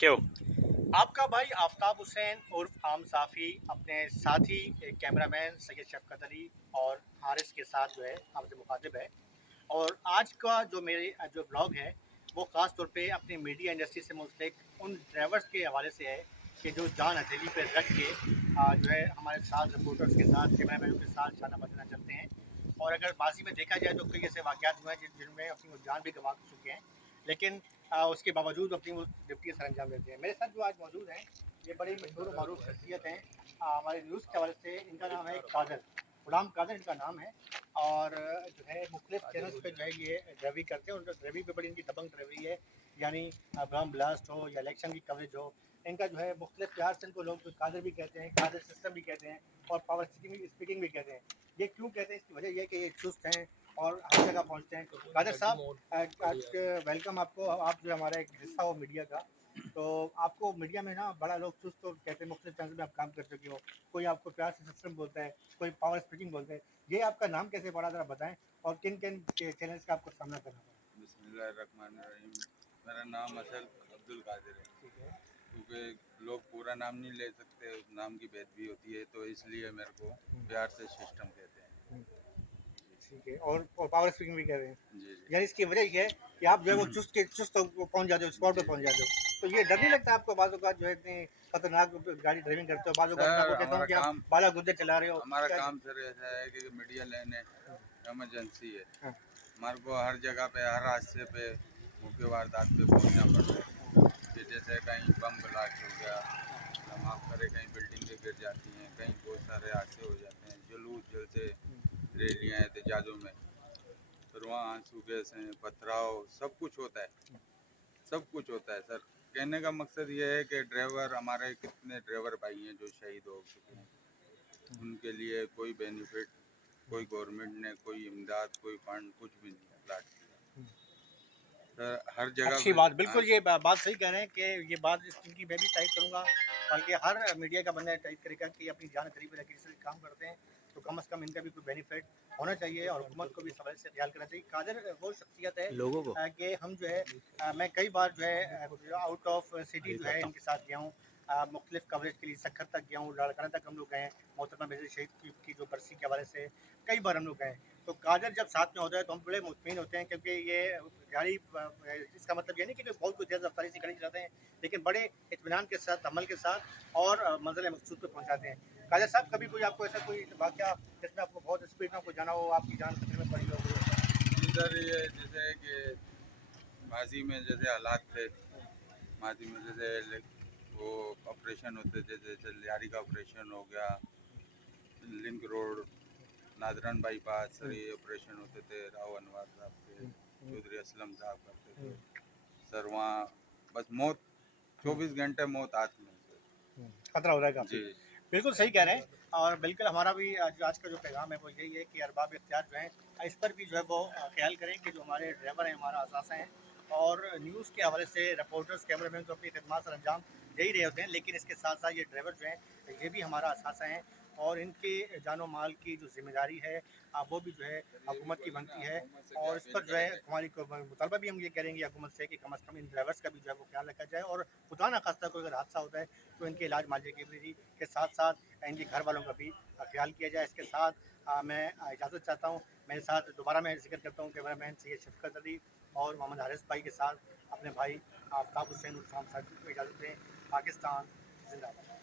क्यों? आपका भाई आफ्ताब हुसैन उर्फ आम साफ़ी अपने साथी कैमरामैन सैयद शफ़क़त अली और हारिस के साथ जो है आपसे मुखातिब है। और आज का जो मेरे जो ब्लॉग है वो ख़ास तौर पे अपनी मीडिया इंडस्ट्री से मुंसलिक उन ड्राइवर्स के हवाले से है कि जो जान हथेली पे रख के जो है हमारे साथ रिपोर्टर्स के साथ कैमरामैनों के साथ शाना बजाना चलते हैं। और अगर माजी में देखा जाए तो कई ऐसे वाक़यात हुए हैं जिनमें अपनी वो जान भी गंवा चुके हैं, लेकिन उसके बावजूद अपनी वो ड्यूटी सर अंजाम देते हैं। मेरे साथ जो आज मौजूद हैं ये बड़ी मशहूर मरूफ शख्सियत हैं हमारे न्यूज़ के हवाले से। इनका नाम है कादर, गुलाम कादर इनका नाम है। और जो है मुख्तलिफ चैनल्स पे जो है ये ड्राइवरी करते हैं और ड्राइवरी पे बड़ी इनकी दबंग ड्राइवरी है, यानी बम ब्लास्ट हो या इलेक्शन की कवरेज हो। इनका जो है मुख्तलिफ प्यार से इनको लोग कादर भी कहते हैं, कादर सिस्टम भी कहते हैं और पावर स्पीकिंग भी कहते हैं। ये क्यों कहते हैं, इसकी वजह यह है कि ये चुस्त हैं और हर जगह पहुँचते हैं। कादर साहब वेलकम आपको। आप जो हमारा एक हिस्सा हो मीडिया का, तो आपको मीडिया में ना बड़ा लोग चुस्त तो कहते हैं, मुख्तलिफ चैनल में आप काम कर चुके हो। कोई आपको प्यार से सिस्टम बोलता है, कोई पावर स्पीकिंग बोलते हैं। ये आपका नाम कैसे पड़ा, ज़रा बताएं, और किन किन चैनल्स का आपको सामना करना पड़ा? बिस्मिल्लाहिर्रहमानिर्रहीम। मेरा नाम असल अब्दुल कादिर है, ठीक है। क्योंकि लोग पूरा नाम नहीं ले सकते, उस नाम की बेदबी होती है, तो इसलिए मेरे को प्यार से सिस्टम कहते हैं। ठीक है, और पावर स्पीकिंग भी कह रहे हैं। जी जी। यानी इसकी वजह ये है कि आप जो है वो चुस्त पहुंच जाते हो, स्पॉट पे पहुंच जाते हो। तो ये डर नहीं लगता आपको बाज़ औक़ात जो है इतनी खतरनाक गाड़ी ड्राइविंग करते हो? बाज़ औक़ात मैं सर आपको कहता हूँ हमारा कि आप काम बाला गुद्दे चला रहे हो। हमारा क्या काम सर ऐसा है कि मीडिया लेने एमरजेंसी है। हाँ, हमारे को हर जगह पे, हर हादसे पे, मुख्य वारदात पे पहुंचना पड़ता है। कि जैसे कहीं बम ब्लास्ट हो गया, या माफ़ करें कहीं बिल्डिंगें गिर जाती हैं, कहीं बहुत सारे हादसे हो जाते हैं, जुलूस जलसे, रैलियाँ एहतजाजों में, फिर वहाँ आंसू गैस हैं, पथराव, सब कुछ होता है, सब कुछ होता है सर। कहने का मकसद ये है कि ड्राइवर, हमारे कितने ड्राइवर भाई हैं जो शहीद हो चुके हैं, उनके लिए कोई बेनिफिट, कोई गवर्नमेंट ने कोई इमदाद, कोई फंड कुछ भी नहीं अलाट किया सर। हर जगह अच्छी पे बात, बिल्कुल ये बात सही कह रहे हैं कि ये बात इनकी मैं भी तारीफ करूँगा, बल्कि हर मीडिया का बंदा तारीफ करेगा कि अपनी जान करीब रख के जिस तरह काम करते हैं, तो कम से कम इनका भी कोई बेनिफिट होना चाहिए और हुकूमत को भी इस हवाले से ख्याल करना चाहिए। कादर वो शख्सियत है लोगों को? कि हम जो है मैं कई बार जो है आउट ऑफ सिटी जो है इनके साथ गया हूँ, मुख्तलिफ कवरेज के लिए सखर तक गया हूँ, लाड़काना तक हम लोग गए हैं, मोहतरमा बेनज़ीर शहीद की जो बरसी के हवाले से कई बार हम लोग गए। तो कादर जब साथ में होता है तो हम बड़े मुतमईन होते हैं, क्योंकि ये गाड़ी इसका मतलब ये नहीं कि जो बहुत कुछ तेज़ रफ्तारी से गाड़ी चलाते हैं, लेकिन बड़े इत्मीनान के साथ, अमल के साथ और मंज़िल मक़सूद पे पहुँचाते हैं। कादर साहब, कभी कोई आपको ऐसा कोई वाक़या जिसमें आपको बहुत स्पीड में आपको जाना हो, आपकी जान खतरे में पड़ी हो? सर ये जैसे कि माजी में जैसे हालात थे, माजी में जैसे वो ऑपरेशन होते थे, जैसे लियारी का ऑपरेशन हो गया, link road, northern bypass, sir ये ऑपरेशन होते थे, राव अनवर साहब के, चौधरी असलम साहब करते थे सर। वहाँ बस मौत, 24 घंटे मौत हाथ में सर। खतरा हो रहा है काफ़ी। जी बिल्कुल सही कह रहे हैं, और बिल्कुल हमारा भी आज का जो पैगाम है वो यही है कि अरबाब इख्तियार जो हैं इस पर भी जो है वो ख्याल करें कि जो हमारे ड्राइवर हैं, हमारा असासा हैं, और न्यूज़ के हवाले से रिपोर्टर्स, कैमरामैन तो अपनी खिदमत सर अंजाम दे ही रहे होते हैं, लेकिन इसके साथ साथ ये ड्राइवर जो हैं ये भी हमारा असासा हैं, और इनके जानो माल की जो जिम्मेदारी है वो भी जो है हुकूमत की बनती है। और इस पर जो है हमारी मुतालबा भी हम ये करेंगे हुकूमत से कि कम अज़ कम इन ड्राइवर्स का भी जो है वो ख्याल रखा जाए, और खुदा न खास्ता कोई अगर हादसा होता है तो इनके इलाज मालजे के साथ साथ इनके घर वालों का भी ख्याल किया जाए। इसके साथ मैं इजाज़त चाहता हूँ। मेरे साथ दोबारा मैं जिक्र करता हूँ कैमरामैन सैयद शफ़क़त अली और मोहम्मद हारिस भाई के साथ अपने भाई आफ्ताब हुसैन उर्फ आम साफ़ी को इजाज़त दें। पाकिस्तान जिंदाबाद।